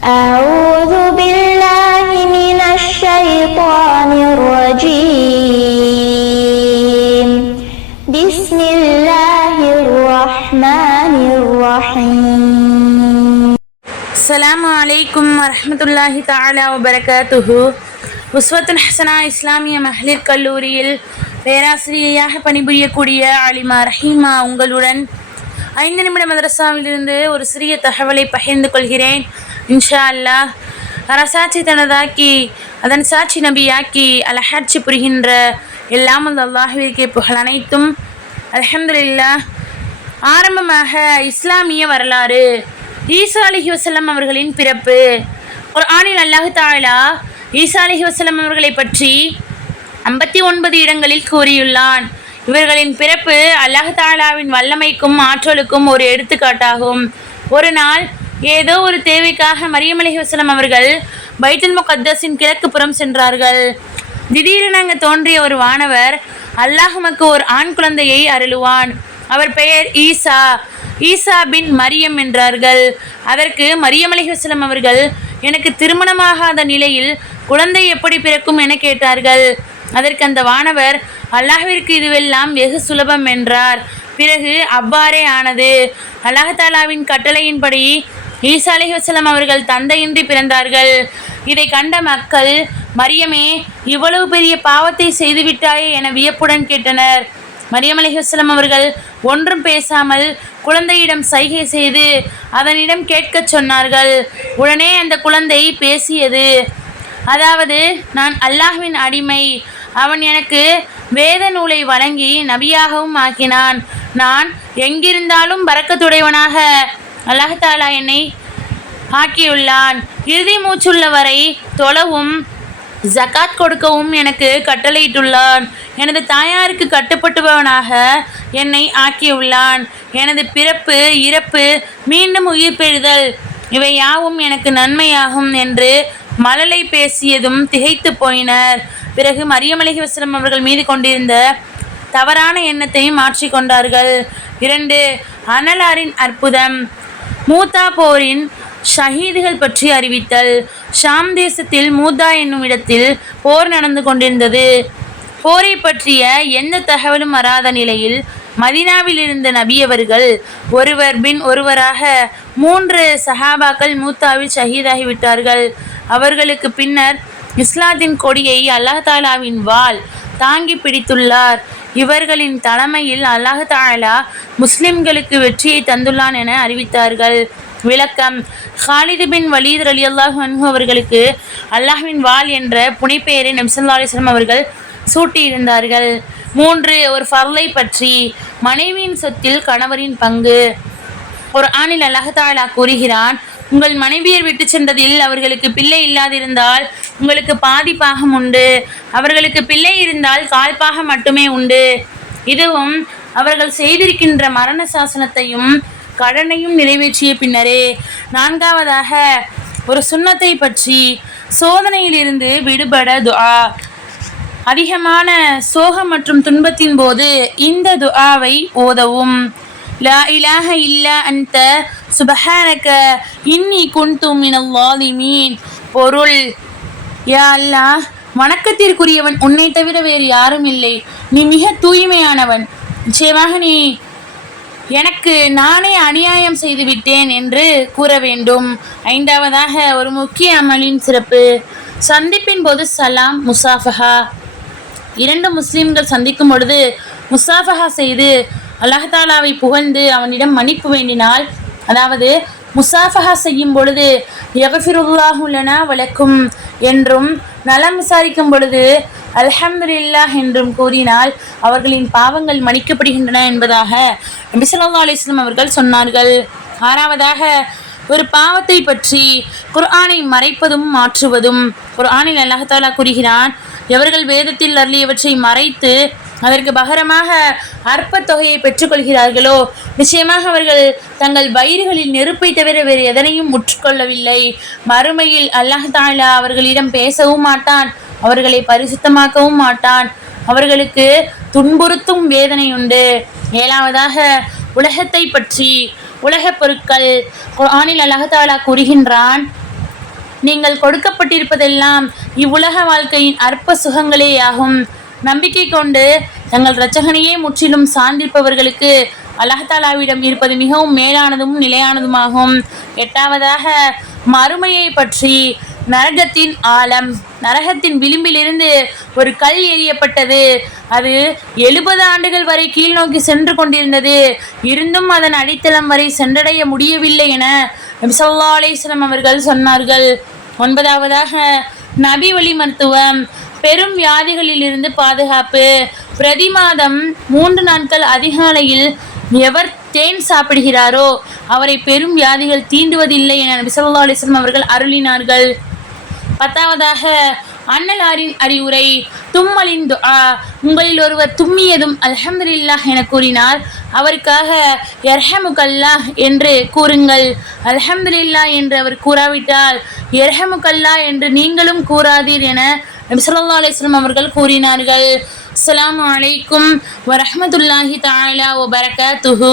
أعوذ بالله من الشيطان الرجيم بسم الله الرحمن الرحيم السلام عليكم ورحمة الله تعالى وبركاته. உஸ்வத்துல் ஹசனா இஸ்லாமிய மகளிர் கல்லூரியில் பேராசிரியையாக பணிபுரியக்கூடிய அலிமா ரஹீமா உங்களுடன் 5 நிமிட மதரசாவிலிருந்து ஒரு சிறிய தகவலை பகிர்ந்து கொள்கிறேன். இன்ஷா அல்லாஹ். அரசாட்சி தனதாக்கி அதன் சாட்சி நபியாக்கி அலஹாட்சி புரிகின்ற எல்லாம் அந்த அல்லாஹ்விற்கே புகழ் அனைத்தும். அல்ஹம்துலில்லாஹ். ஆரம்பமாக இஸ்லாமிய வரலாறு. ஈசா அலைஹி வஸல்லம் அவர்களின் பிறப்பு. குர்ஆனில் அல்லாஹ் தஆலா ஈசா அலைஹி வஸல்லம் அவர்களை பற்றி 59 இடங்களில் கூறியுள்ளான். இவர்களின் பிறப்பு அல்லாஹ் தஆலாவின் வல்லமைக்கும் ஆற்றலுக்கும் ஒரு எடுத்துக்காட்டாகும். ஒரு நாள் ஏதோ ஒரு தேவைக்காக மரியம் அலைஹி வஸல்லம் அவர்கள் பைத்துல் முகத்தஸின் கிழக்கு புறம் சென்றார்கள். திடீரென அங்கு தோன்றிய ஒரு வானவர், அல்லாஹ் உமக்கு ஒரு ஆண் குழந்தையை அருளுவான், அவர் பெயர் ஈசா பின் மரியம் என்றார்கள். அதற்கு மரியம் அலைஹி வஸல்லம் அவர்கள், எனக்கு திருமணமாகாத நிலையில் குழந்தை எப்படி பிறக்கும் என கேட்டார்கள். அதற்கு அந்த வானவர், அல்லாஹ்விற்கு இதுவெல்லாம் வெகு சுலபம் என்றார். பிறகு அவ்வாறே ஆனது. அல்லாஹ் தஆலாவின் கட்டளையின்படி ஈசா அலைஹி வஸல்லம் அவர்கள் தந்தையின்றி பிறந்தார்கள். இதை கண்ட மக்கள், மரியமே, இவ்வளவு பெரிய பாவத்தை செய்துவிட்டாயே என வியப்புடன் கேட்டனர். மரியம் அலைஹி வஸல்லம் அவர்கள் ஒன்றும் பேசாமல் குழந்தையிடம் சைகை செய்து அதனிடம் கேட்கச் சொன்னார்கள். உடனே அந்த குழந்தை பேசியது. அதாவது, நான் அல்லாஹ்வின் அடிமை, அவன் எனக்கு வேத நூலை வழங்கி நபியாகவும் ஆக்கினான், நான் எங்கிருந்தாலும் பரக்கத்துடையவனாக அல்லாஹ் தஆலா என்னை ஆக்கியுள்ளான், இறுதி மூச்சுள்ளவரை தொழவும் ஜகாத் கொடுக்கவும் எனக்கு கட்டளையிட்டுள்ளான், எனது தாயாருக்கு கட்டுப்பட்டுபவனாக என்னை ஆக்கியுள்ளான், எனது பிறப்பு இறப்பு மீண்டும் உயிர் பெறுதல் இவை யாவும் எனக்கு நன்மையாகும் என்று மழலை பேசியதும் திகைத்து போயினர். பிறகு மரியம் அலைஹி வஸல்லம் அவர்கள் மீது கொண்டிருந்த தவறான எண்ணத்தை மாற்றிக்கொண்டார்கள். 2. அனலாரின் அற்புதம். மூத்தா போரின் ஷஹீதுகள் பற்றி அறிவித்தல். ஷாம் தேசத்தில் மூத்தா என்னும் இடத்தில் போர் நடந்து கொண்டிருந்தது. போரை பற்றிய எந்த தகவலும் வராத நிலையில் மதீனாவில் இருந்த நபியவர்கள் ஒருவர் பின் ஒருவராக 3 சஹாபாக்கள் மூத்தாவில் ஷஹீதாகிவிட்டார்கள். அவர்களுக்கு பின்னர் இஸ்லாத்தின் கொடியை அல்லாஹ் தஆலாவின் வாள் தாங்கி பிடித்துள்ளார். இவர்களின் தலைமையில் அல்லாஹ் தஆலா முஸ்லிம்களுக்கு வெற்றியை தந்துள்ளான் என அறிவித்தார்கள். விளக்கம். ஹாலித் பின் வலீத் ரலியல்லாஹு அன்ஹு அவர்களுக்கு அல்லாஹ்வின் வாள் என்ற புனைப்பெயரை நபி ஸல்லல்லாஹு அலைஹி வஸல்லம் அவர்கள் சூட்டியிருந்தார்கள். 3. ஒரு ஃபர்லை பற்றி. மனைவியின் சொத்தில் கணவரின் பங்கு. குர்ஆனில் அல்லாஹ் தஆலா கூறுகிறான், உங்கள் மனைவியர் விட்டு சென்றதில் அவர்களுக்கு பிள்ளை இல்லாதிருந்தால் உங்களுக்கு பாதி பாகம் உண்டு, அவர்களுக்கு பிள்ளை இருந்தால் கால் பாகம் மட்டுமே உண்டு. இதுவும் அவர்கள் செய்திருக்கின்ற மரண சாசனத்தையும் கடனையும் நிறைவேற்றிய பின்னரே. 4. ஒரு சுன்னத்தை பற்றி. சோதனையிலிருந்து விடுபட துஆ. அதிகமான சோகம் மற்றும் துன்பத்தின் போது இந்த துஆவை ஓதவும். லா இலாஹ இல்லா அன்த சுப்ஹானக இன்னி குன்து மினல் ஸாலிமீன். பொருள். யா அல்லாஹ், வணக்கத்திற்குரியவன் உன்னை தவிர வேறு யாரும் இல்லை, நீ மிக தூய்மையானவன், நிச்சயமாக நீ எனக்கு நானே அநியாயம் செய்துவிட்டேன் என்று கூற வேண்டும். 5. ஒரு முக்கிய அமலின் சிறப்பு. சந்திப்பின் போது சலாம் முசாஃபஹா. 2 முஸ்லிம்கள் சந்திக்கும் பொழுது முசாஃபஹா செய்து அல்லாஹ் தஆலாவை புகழ்ந்து அவனிடம் மன்னிப்பு வேண்டினால், அதாவது முசாஃபஹா செய்யும் பொழுது யக்ஃபிருல்லாஹு லனா வலக்கும் என்றும், நலம் விசாரிக்கும் பொழுது அல்ஹம்துலில்லாஹ் என்றும் கூறினால் அவர்களின் பாவங்கள் மன்னிக்கப்படுகின்றன என்பதாக நபி ஸல்லல்லாஹு அலைஹி வஸல்லம் அவர்கள் சொன்னார்கள். 6. ஒரு பாவத்தை பற்றி. குர்ஆனை மறைப்பதும் மாற்றுவதும். குர்ஆனில் அல்லாஹ் தஆலா கூறுகிறான், எவர்கள் வேதத்தில் அருளியவற்றை மறைத்து அதற்கு பகரமாக அற்ப தொகையை பெற்றுக்கொள்கிறார்களோ, நிச்சயமாக அவர்கள் தங்கள் வயிறுகளில் நெருப்பை தவிர வேறு எதனையும் முற்றுக்கொள்ளவில்லை. மறுமையில் அல்லாஹ் தஆலா அவர்களிடம் பேசவும் மாட்டான், அவர்களை பரிசுத்தமாக்கவும் மாட்டான், அவர்களுக்கு துன்புறுத்தும் வேதனை உண்டு. 7. உலகத்தை பற்றி. உலகப் பொருட்கள். குர்ஆனில் அல்லாஹ் தஆலா கூறுகின்றான், நீங்கள் கொடுக்கப்பட்டிருப்பதெல்லாம் இவ்வுலக வாழ்க்கையின் அற்ப சுகங்களேயாகும். நம்பிக்கை கொண்டு தங்கள் இரட்சகனையே முற்றிலும் சார்ந்திருப்பவர்களுக்கு அல்லாஹ்தாலாவிடம் இருப்பது மிகவும் மேலானதும் நிலையானதுமாகும். 8வதாக மறுமையை பற்றி. நரகத்தின் ஆழம். நரகத்தின் விளிம்பிலிருந்து ஒரு கல் எறியப்பட்டது. அது 70 ஆண்டுகள் வரை கீழ் நோக்கி சென்று கொண்டிருந்தது. இருந்தும் அதன் அடித்தளம் வரை சென்றடைய முடியவில்லை என நபி ஸல்லல்லாஹு அலைஹி வஸல்லம் அவர்கள் சொன்னார்கள். 9வதாக நபி வழி மருத்துவம். பெரும் வியாதிகளிலிருந்து பாதுகாப்பு. பிரதி மாதம் 3 நாட்கள் அதிகாலையில் எவர் தேன் சாப்பிடுகிறாரோ அவரை பெரும் வியாதிகள் தீண்டுவதில்லை என நபி ஸல்லல்லாஹு அலைஹி வஸல்லம் அவர்கள் அருளினார்கள். 10வதாக அன்னலாரின் அறிவுரை. தும்மலின் துஆ. உங்களில் ஒருவர் தும்மியதும் அல்ஹம்துலில்லாஹ் என கூறினார், அவருக்காக யர்ஹமுக்கல்லாஹ் என்று கூறுங்கள். அல்ஹம்துலில்லாஹ் என்று அவர் கூறாவிட்டால் யர்ஹமுக்கல்லாஹ் என்று நீங்களும் கூறாதீர் என நபி ஸல்லல்லாஹு அலைஹி வஸல்லம் அவர்கள் கூறினார்கள். அஸ்ஸலாமு அலைக்கும் வரஹ்மத்துல்லாஹி தஆலா வபரகாத்துஹு.